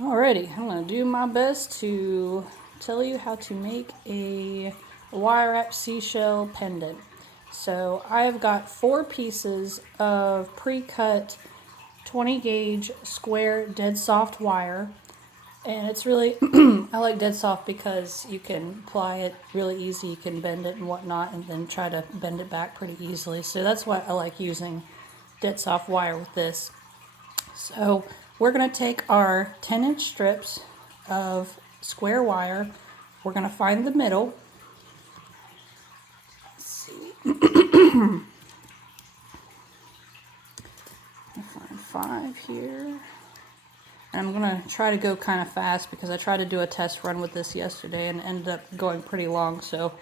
Alrighty, I'm going to do my best to tell you how to make a wire wrap seashell pendant. So I've got 4 pieces of pre-cut 20 gauge square dead soft wire, and it's really I like dead soft because you can ply it really easy, you can bend it and whatnot, and then try to bend it back pretty easily. So that's why I like using dead soft wire with this. So we're going to take our 10-inch strips of square wire. We're going to find the middle. Let's see. Find 5 here. And I'm going to try to go kind of fast because I tried to do a test run with this yesterday and ended up going pretty long. So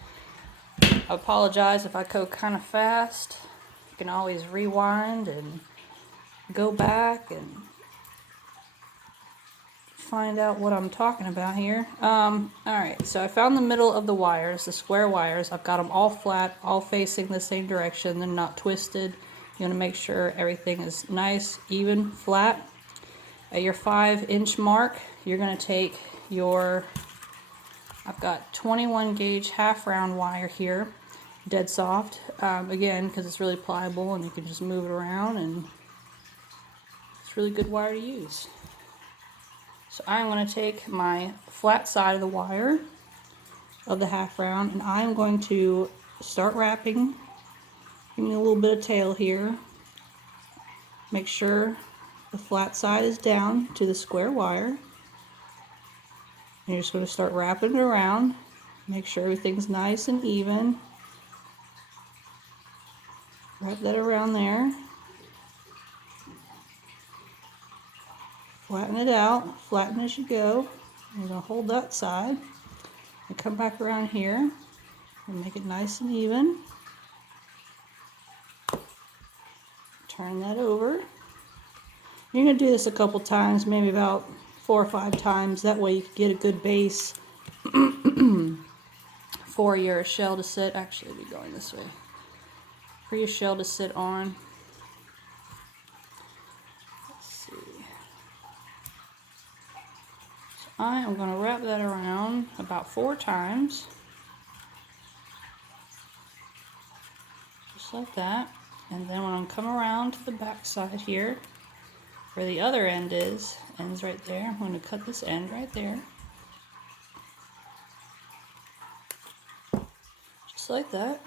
I apologize if I go kind of fast. You can always rewind and go back and find out what I'm talking about here. Alright, so I found the middle of the wires, the square wires. I've got them all flat, all facing the same direction. They're not twisted. You want to make sure everything is nice, even, flat. At your 5-inch mark, you're going to take your, I've got 21 gauge half round wire here, dead soft, again, because it's really pliable and you can just move it around, and it's really good wire to use. So I'm going to take my flat side of the wire of the half round, and I'm going to start wrapping. Give me a little bit of tail here. Make sure the flat side is down to the square wire. And you're just going to start wrapping it around. Make sure everything's nice and even. Wrap that around there. Flatten it out, flatten as you go. You're going to hold that side and come back around here and make it nice and even. Turn that over. You're going to do this a couple times, maybe about 4 or 5 times. That way you can get a good base for your shell to sit. Actually, it'll be going this way. For your shell to sit on. I am going to wrap that around about 4 times, just like that. And then when I come around to the back side here, where the other end is, ends right there, I'm going to cut this end right there, just like that.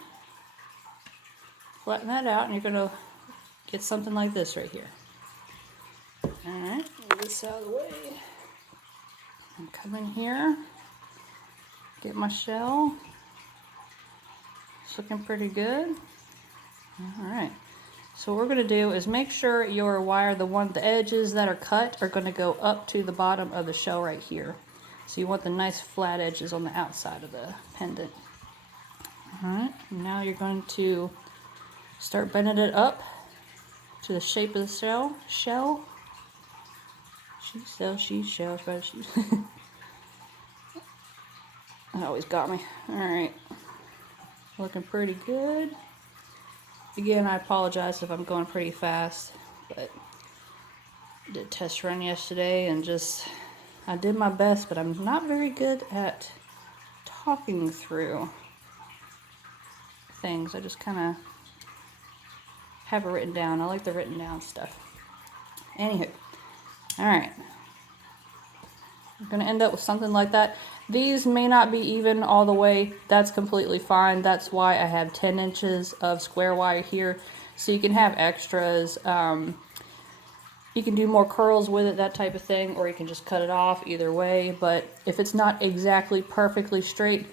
Flatten that out, and you're going to get something like this right here. Alright, move this out of the way. And come in here, get my shell. It's looking pretty good. Alright, so what we're going to do is make sure your wire, the edges that are cut are going to go up to the bottom of the shell right here. So you want the nice flat edges on the outside of the pendant. Alright, now you're going to start bending it up to the shape of the shell. She shells, but she. That always got me. Alright. Looking pretty good. Again, I apologize if I'm going pretty fast, but I did a test run yesterday and I did my best, but I'm not very good at talking through things. I just kind of have it written down. I like the written down stuff. Anywho. Alright, I'm going to end up with something like that. These may not be even all the way. That's completely fine. That's why I have 10 inches of square wire here. So you can have extras. You can do more curls with it, that type of thing, or you can just cut it off, either way. But if it's not exactly perfectly straight,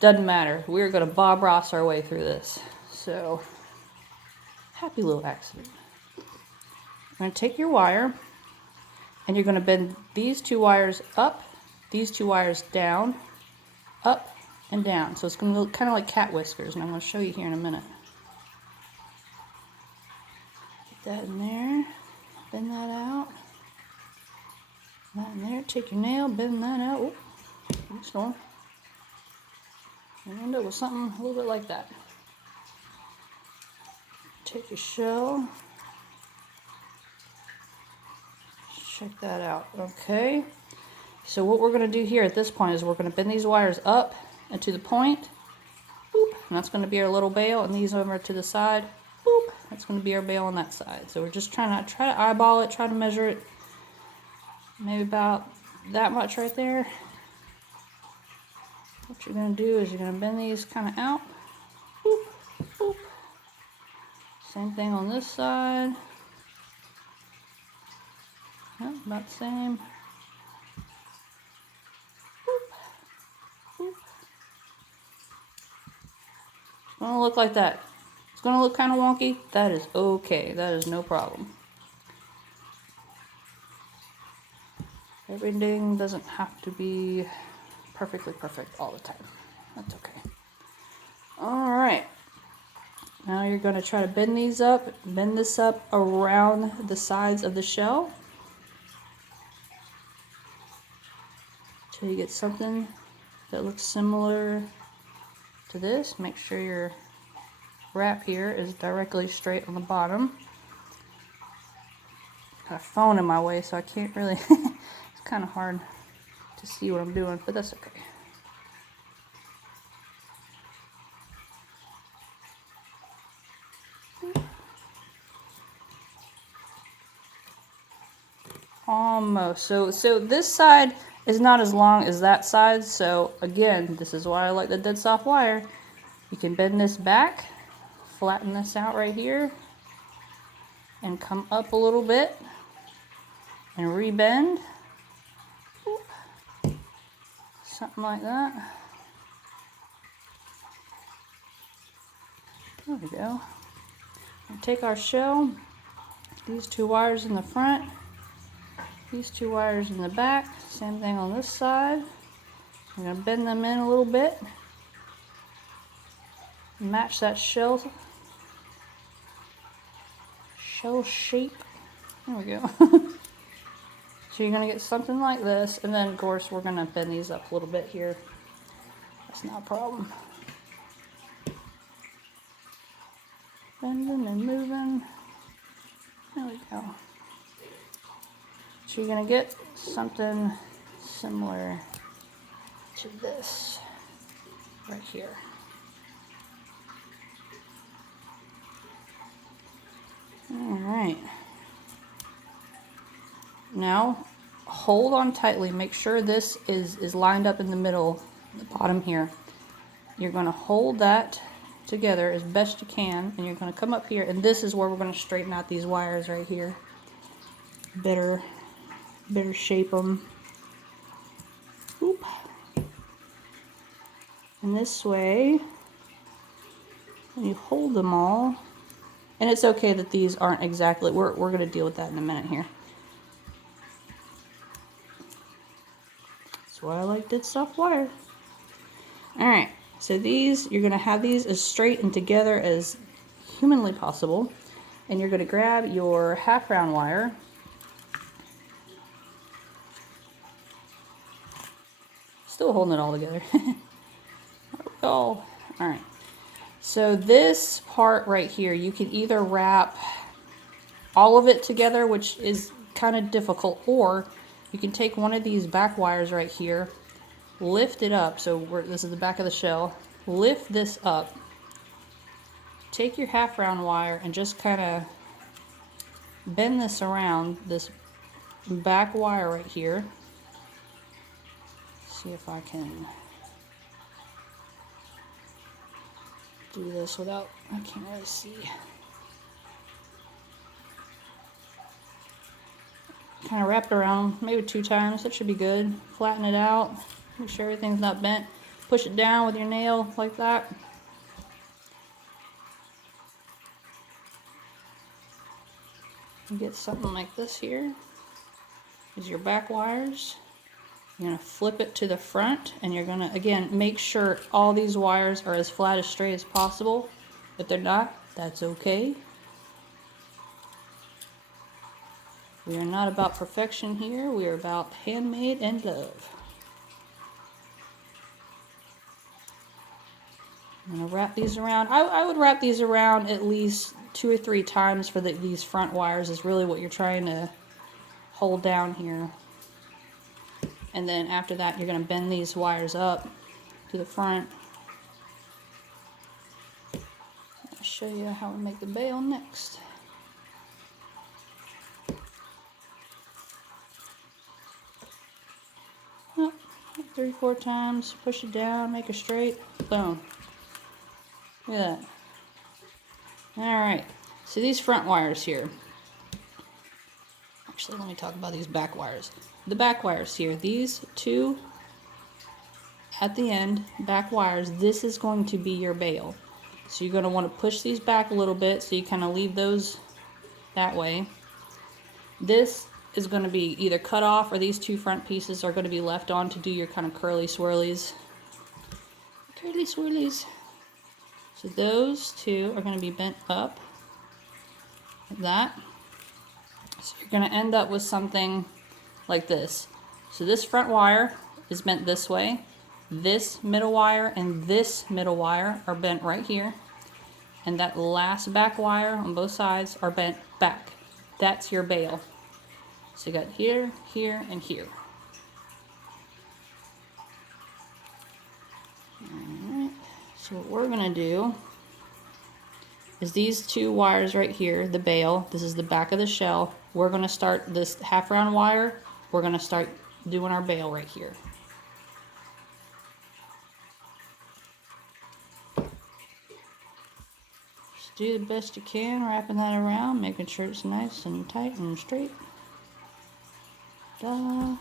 doesn't matter. We're going to Bob Ross our way through this. So, happy little accident. I'm going to take your wire, and you're going to bend these 2 wires up, these 2 wires down, up, and down. So it's going to look kind of like cat whiskers, and I'm going to show you here in a minute. Get that in there, bend that out, that in there, take your nail, bend that out, oh, keep going, and end up with something a little bit like that. Take your shell. Check that out. Okay. So what we're going to do here at this point is we're going to bend these wires up and to the point. Boop, and that's going to be our little bail, and these over to the side. Boop, that's going to be our bail on that side. So we're just try to eyeball it, try to measure it. Maybe about that much right there. What you're going to do is you're going to bend these kind of out. Boop, boop. Same thing on this side. Yep, about the same. Boop, boop. It's going to look like that. It's going to look kind of wonky. That is okay. That is no problem. Everything doesn't have to be perfectly perfect all the time. That's okay. Alright. Now you're going to try to bend these up. Bend this up around the sides of the shell. Until you get something that looks similar to this. Make sure your wrap here is directly straight on the bottom. Got a phone in my way, so I can't really, it's kind of hard to see what I'm doing, but that's okay. Almost. So this side is not as long as that side, so again, this is why I like the dead soft wire. You can bend this back, flatten this out right here, and come up a little bit, and rebend. Something like that. There we go. We'll take our shell, these two wires in the front, these two wires in the back, same thing on this side. I'm going to bend them in a little bit, match that shell shape. There we go. So you're going to get something like this, and then of course we're going to bend these up a little bit here. That's not a problem. Bending and moving. There we go. So you're going to get something similar to this right here. All right. Now hold on tightly. Make sure this is lined up in the middle, the bottom here. You're going to hold that together as best you can, and you're going to come up here, and this is where we're going to straighten out these wires right here. Better shape them. Oop. And this way, you hold them all, and it's okay that these aren't exactly, we're going to deal with that in a minute here. That's why I like dead soft wire. Alright, so these, you're going to have these as straight and together as humanly possible, and you're going to grab your half round wire. Still holding it all together. Oh, alright. So this part right here, you can either wrap all of it together, which is kind of difficult, or you can take one of these back wires right here, lift it up, so this is the back of the shell, lift this up, take your half round wire and just kind of bend this around this back wire right here. See if I can do this without, I can't really see. Kind of wrap it around maybe 2 times. That should be good. Flatten it out. Make sure everything's not bent. Push it down with your nail like that. You get something like this here. These are your back wires. You're going to flip it to the front, and you're going to, again, make sure all these wires are as flat as straight as possible. If they're not, that's okay. We are not about perfection here. We are about handmade and love. I'm going to wrap these around. I would wrap these around at least 2 or 3 times for these front wires is really what you're trying to hold down here. And then after that, you're going to bend these wires up to the front. I'll show you how we make the bail next. Oh, 3-4 times, push it down, make it straight, boom. Look at that. Alright, so these front wires here. Actually, let me talk about these back wires. The back wires here, these two at the end, back wires, this is going to be your bail. So you're going to want to push these back a little bit so you kind of leave those that way. This is going to be either cut off, or these two front pieces are going to be left on to do your kind of curly swirlies. Curly swirlies. So those two are going to be bent up like that. So you're going to end up with something like this. So this front wire is bent this way. This middle wire and this middle wire are bent right here. And that last back wire on both sides are bent back. That's your bail. So you got here, here, and here. Alright, so what we're going to do is these two wires right here, the bail, this is the back of the shell. We're going to start this half round wire, we're going to start doing our bail right here. Just do the best you can, wrapping that around, making sure it's nice and tight and straight. Da.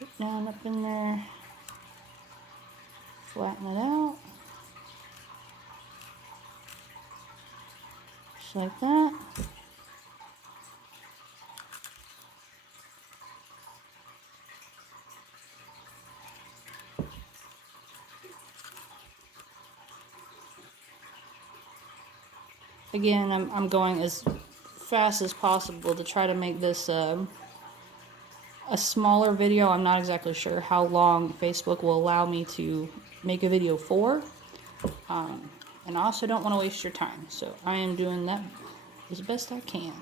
Get down up in there, flatten it out, just like that. Again, I'm going as fast as possible to try to make this a smaller video. I'm not exactly sure how long Facebook will allow me to make a video for. And I also don't want to waste your time, so I am doing that as best I can.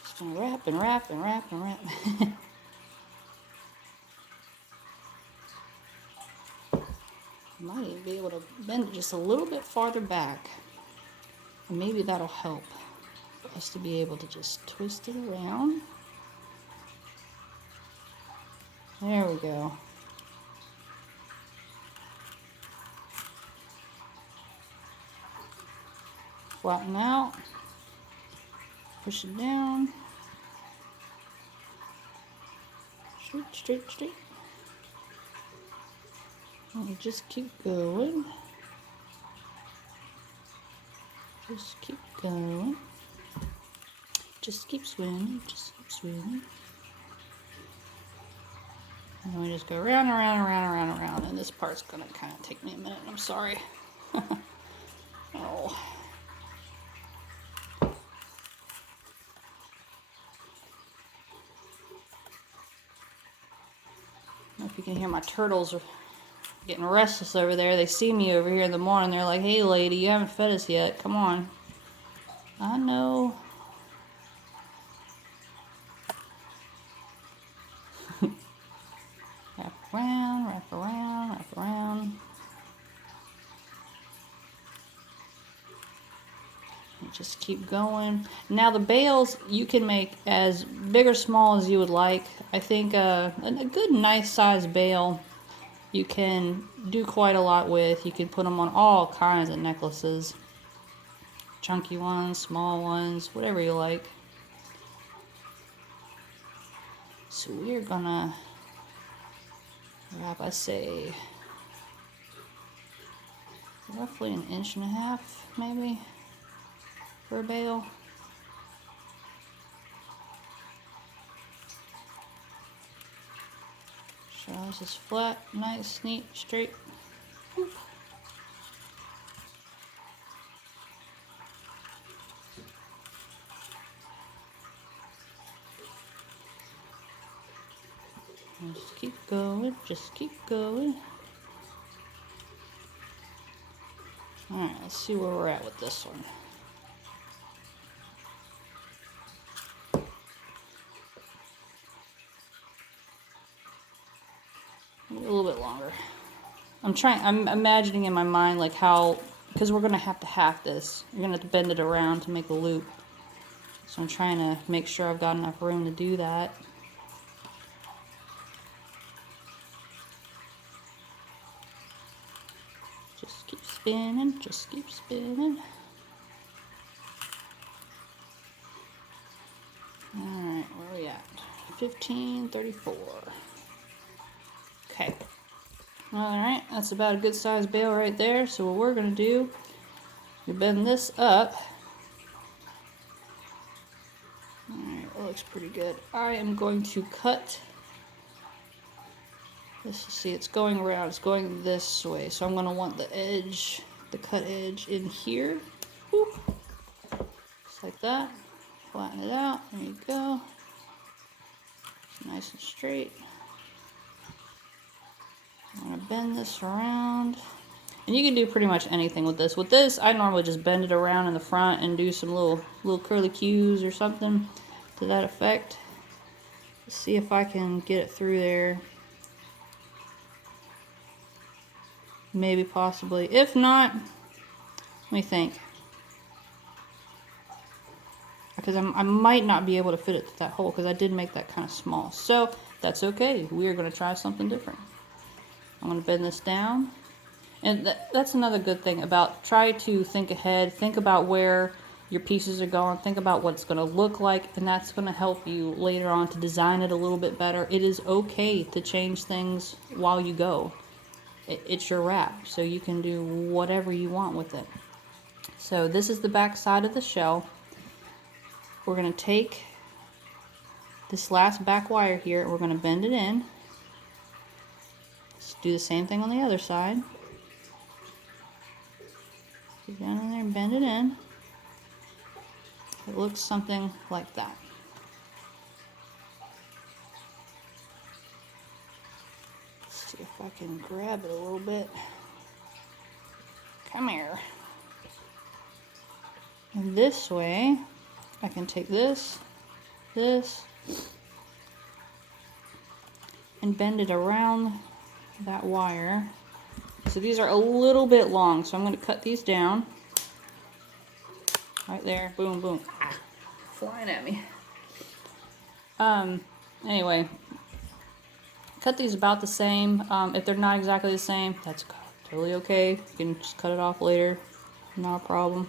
Just gonna wrap and wrap and wrap and wrap. Might even be able to bend it just a little bit farther back, and maybe that'll help us to be able to just twist it around. There we go. Flatten out, push it down, straight, straight, straight. And just keep going. Just keep going. Just keep swinging. Just keep swinging. And then we just go round and round and round and round and round. And this part's going to kind of take me a minute. I'm sorry. Oh. I don't know if you can hear my turtles are getting restless over there. They see me over here in the morning. They're like, "Hey lady, you haven't fed us yet. Come on." I know. Wrap around, wrap around, wrap around. And just keep going. Now the bails you can make as big or small as you would like. I think a good nice size bail you can do quite a lot with. You can put them on all kinds of necklaces. Chunky ones, small ones, whatever you like. So we're gonna wrap, I say, roughly 1.5 inches, maybe, for a bail. So this is flat, nice, neat, straight. Whoop. And just keep going, just keep going. Alright, let's see where we're at with this one. I'm imagining in my mind like how, because we're going to half this. You're going to have to bend it around to make a loop. So I'm trying to make sure I've got enough room to do that. Just keep spinning, just keep spinning. Alright, where are we at? 1534. Okay. Alright, that's about a good sized bail right there. So what we're going to do, you bend this up. Alright, that looks pretty good. I am going to cut. Let's see, it's going around, it's going this way. So I'm going to want the edge, the cut edge in here. Whoop. Just like that. Flatten it out. There you go. Nice and straight. I'm going to bend this around. And you can do pretty much anything with this. With this, I normally just bend it around in the front and do some little curly cues or something to that effect. Let's see if I can get it through there. Maybe, possibly. If not, let me think. Because I might not be able to fit it to that hole because I did make that kind of small. So that's okay. We are going to try something different. I'm going to bend this down. And that's another good thing about try to think ahead. Think about where your pieces are going. Think about what it's going to look like. And that's going to help you later on to design it a little bit better. It is okay to change things while you go. It's your wrap. So you can do whatever you want with it. So this is the back side of the shell. We're going to take this last back wire here and we're going to bend it in. Let's do the same thing on the other side. Get down in there and bend it in. It looks something like that. Let's see if I can grab it a little bit. Come here. And this way, I can take this, and bend it around that wire. So these are a little bit long, so I'm going to cut these down. Right there, boom, boom. Ah, flying at me. Anyway, cut these about the same. If they're not exactly the same, that's totally okay. You can just cut it off later, not a problem.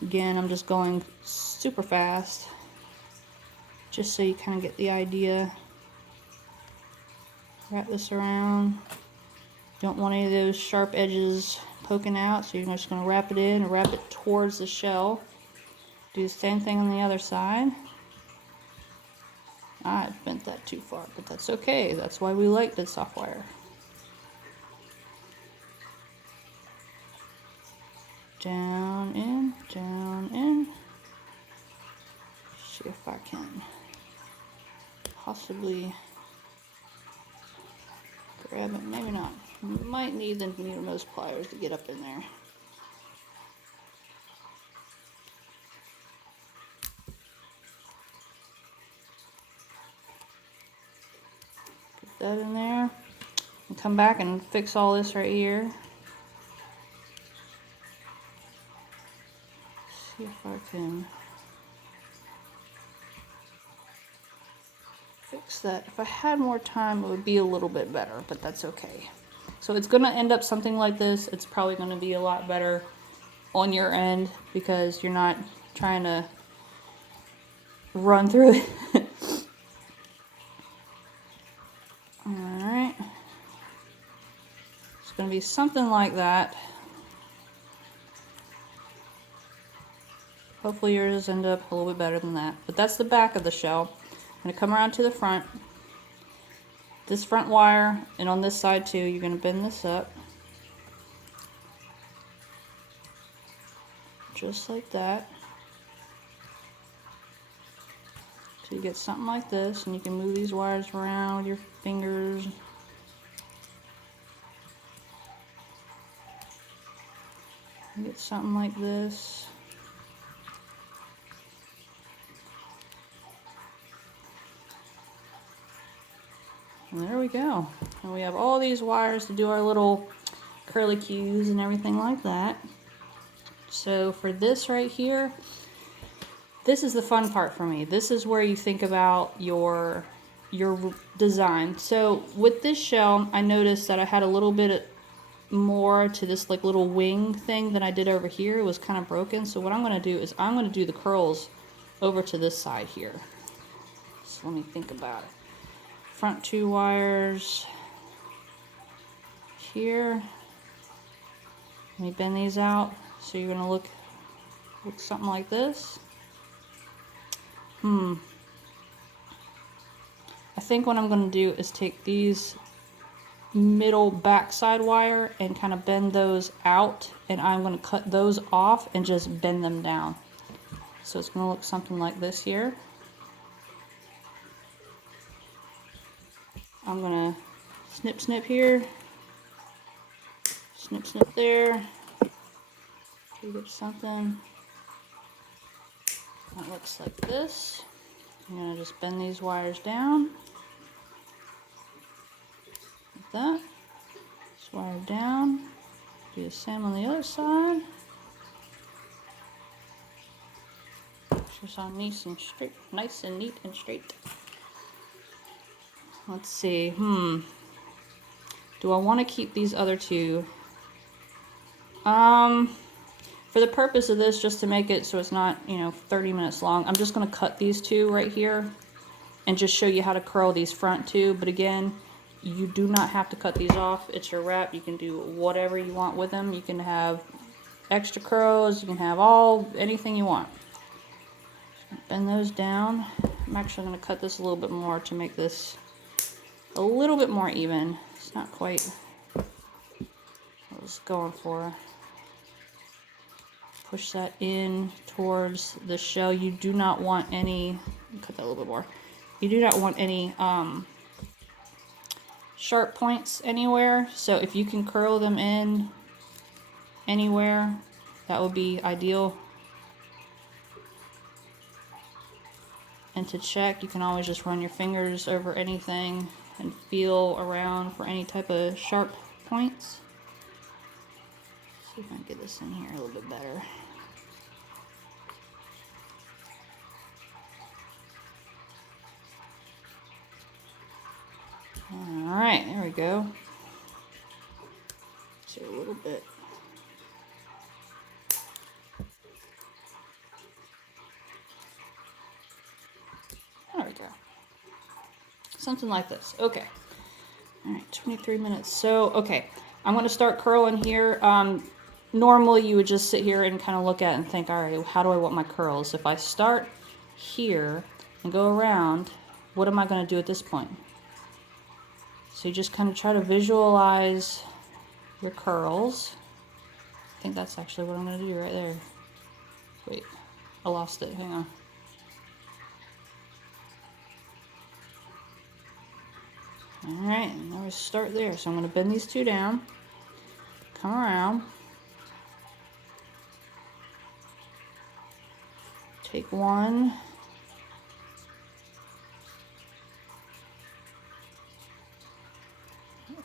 Again, I'm just going super fast, just so you kind of get the idea. Wrap this around. Don't want any of those sharp edges poking out, so you're just going to wrap it in and wrap it towards the shell. Do the same thing on the other side. I bent that too far, but that's okay. That's why we like the soft wire. Down in, down in. See if I can possibly grab it. Maybe not. You might need the needle nose pliers to get up in there. Get that in there. And come back and fix all this right here. See if I can fix that. If I had more time, it would be a little bit better, but that's okay. So it's going to end up something like this. It's probably going to be a lot better on your end because you're not trying to run through it. Alright. It's going to be something like that. Hopefully yours end up a little bit better than that. But that's the back of the shell. I'm going to come around to the front. This front wire, and on this side too, you're going to bend this up. Just like that. So you get something like this, and you can move these wires around with your fingers. You get something like this. And there we go. And we have all these wires to do our little curly cues and everything like that. So for this right here, this is the fun part for me. This is where you think about your design. So with this shell, I noticed that I had a little bit more to this like little wing thing than I did over here. It was kind of broken. So what I'm going to do is I'm going to do the curls over to this side here. So let me think about it. Front 2 wires here. Let me bend these out. So you're going to look something like this. I think what I'm going to do is take these middle backside wire and kind of bend those out, and I'm going to cut those off and just bend them down. So it's going to look something like this here. I'm going to snip snip here, snip snip there, get something that looks like this. I'm going to just bend these wires down like that. This wire down. Do the same on the other side. Just on nice and straight, nice and neat and straight. Let's see. Do I want to keep these other two? For the purpose of this, just to make it so it's not, 30 minutes long, I'm just going to cut these two right here and just show you how to curl these front two. But again, you do not have to cut these off. It's your wrap. You can do whatever you want with them. You can have extra curls. You can have anything you want. Bend those down. I'm actually going to cut this a little bit more to make this a little bit more even. It's not quite what I was going for. Push that in towards the shell. You do not want any, cut that a little bit more. You do not want any sharp points anywhere. So if you can curl them in anywhere, that would be ideal. And to check, you can always just run your fingers over anything and feel around for any type of sharp points. See if I can get this in here a little bit better. Alright, there we go. So a little bit. There we go. Something like this. Okay. Alright, 23 minutes. So, okay. I'm going to start curling here. Normally you would just sit here and kind of look at it and think, alright, how do I want my curls? If I start here and go around, what am I going to do at this point? So you just kind of try to visualize your curls. I think that's actually what I'm going to do right there. Wait, I lost it. Hang on. Alright, and now we start there. So I'm going to bend these two down, come around, take one,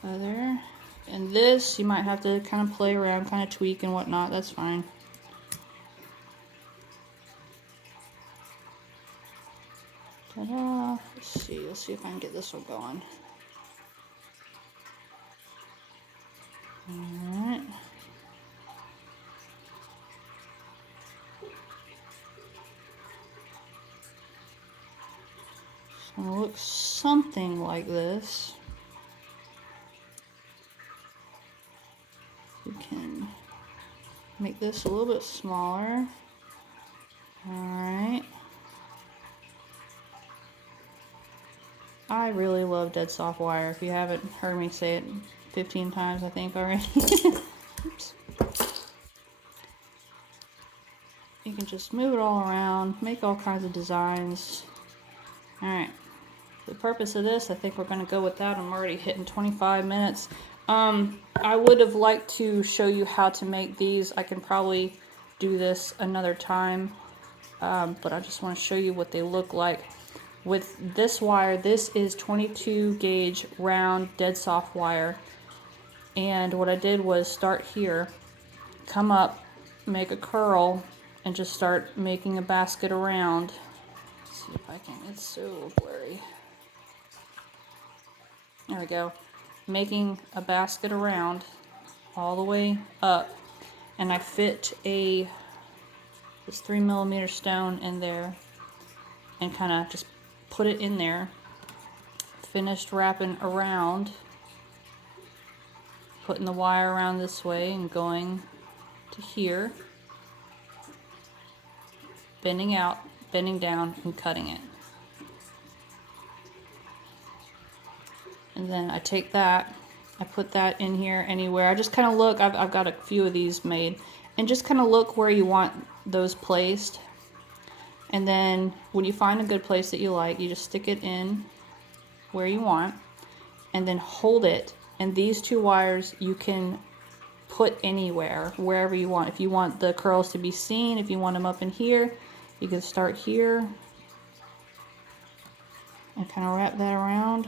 other, and this you might have to kind of play around, kind of tweak and whatnot. That's fine. Ta-da! Let's see if I can get this one going. Alright. It's gonna look something like this. We can make this a little bit smaller. Alright. I really love dead soft wire. If you haven't heard me say it 15 times, I think, already. Oops. You can just move it all around, make all kinds of designs. Alright. The purpose of this, I think we're going to go with that. I'm already hitting 25 minutes. I would have liked to show you how to make these. I can probably do this another time. But I just want to show you what they look like. with this wire, this is 22 gauge round dead soft wire. And what I did was start here, come up, make a curl, and just start making a basket around. Let's see if I can, it's so blurry. There we go. Making a basket around all the way up. And I fit this 3mm stone in there and kind of just put it in there. Finished wrapping around, putting the wire around this way and going to here, bending out, bending down, and cutting it. And then I take that, I put that in here anywhere. I just kind of look, I've got a few of these made, and just kind of look where you want those placed. And then when you find a good place that you like, you just stick it in where you want, and then hold it. And these two wires you can put anywhere, wherever you want. If you want the curls to be seen, if you want them up in here, you can start here and kind of wrap that around.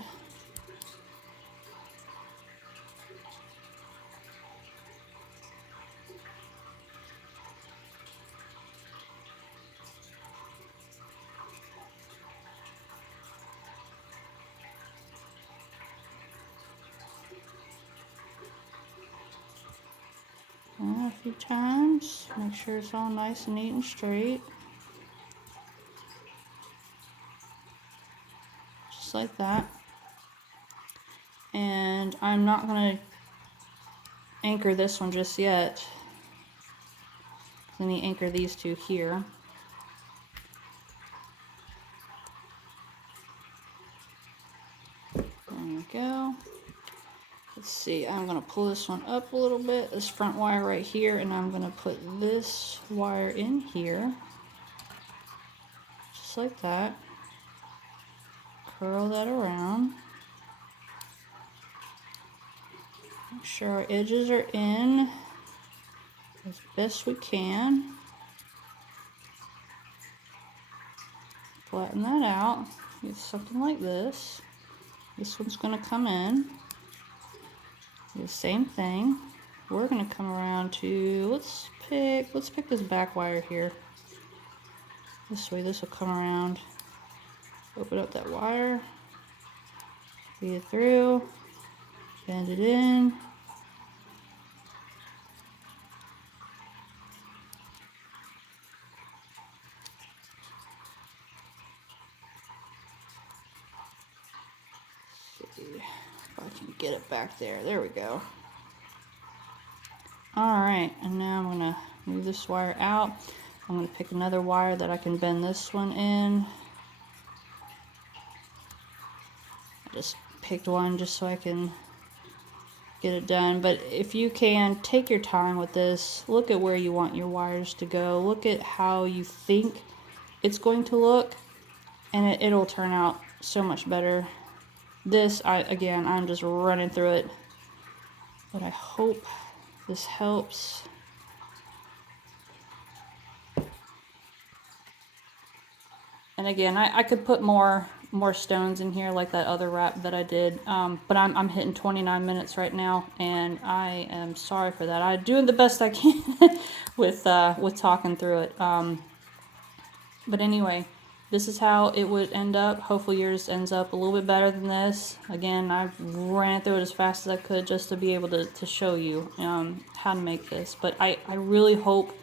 A few times, make sure it's all nice and neat and straight. Just like that. And I'm not going to anchor this one just yet. Let me anchor these two here. There we go. Let's see, I'm going to pull this one up a little bit, this front wire right here, and I'm going to put this wire in here, just like that. Curl that around. Make sure our edges are in as best we can. Flatten that out, get something like this. This one's going to come in. The same thing. We're going to come around to, let's pick this back wire here. This way, this will come around. Open up that wire, feed it through, bend it in. Let's see if I can get it back there. There we go. Alright, and now I'm going to move this wire out. I'm going to pick another wire that I can bend this one in. I just picked one just so I can get it done. But if you can, take your time with this. Look at where you want your wires to go. Look at how you think it's going to look, and it'll turn out so much better. This, again, I'm just running through it, but I hope this helps. And again, I could put more stones in here like that other wrap that I did, but I'm hitting 29 minutes right now, and I am sorry for that. I'm doing the best I can with talking through it. But anyway, this is how it would end up. Hopefully yours ends up a little bit better than this. Again, I ran through it as fast as I could just to be able to show you how to make this. But I really hope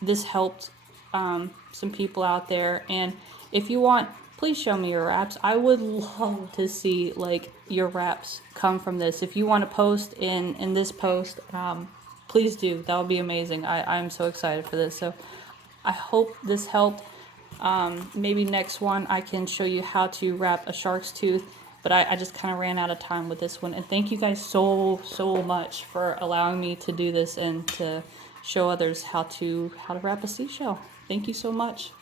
this helped some people out there. And if you want, please show me your wraps. I would love to see like your wraps come from this. If you want to post in this post, please do. That would be amazing. I'm so excited for this. So I hope this helped. Maybe next one I can show you how to wrap a shark's tooth, but I just kind of ran out of time with this one. And thank you guys so much for allowing me to do this and to show others how to wrap a seashell. Thank you so much.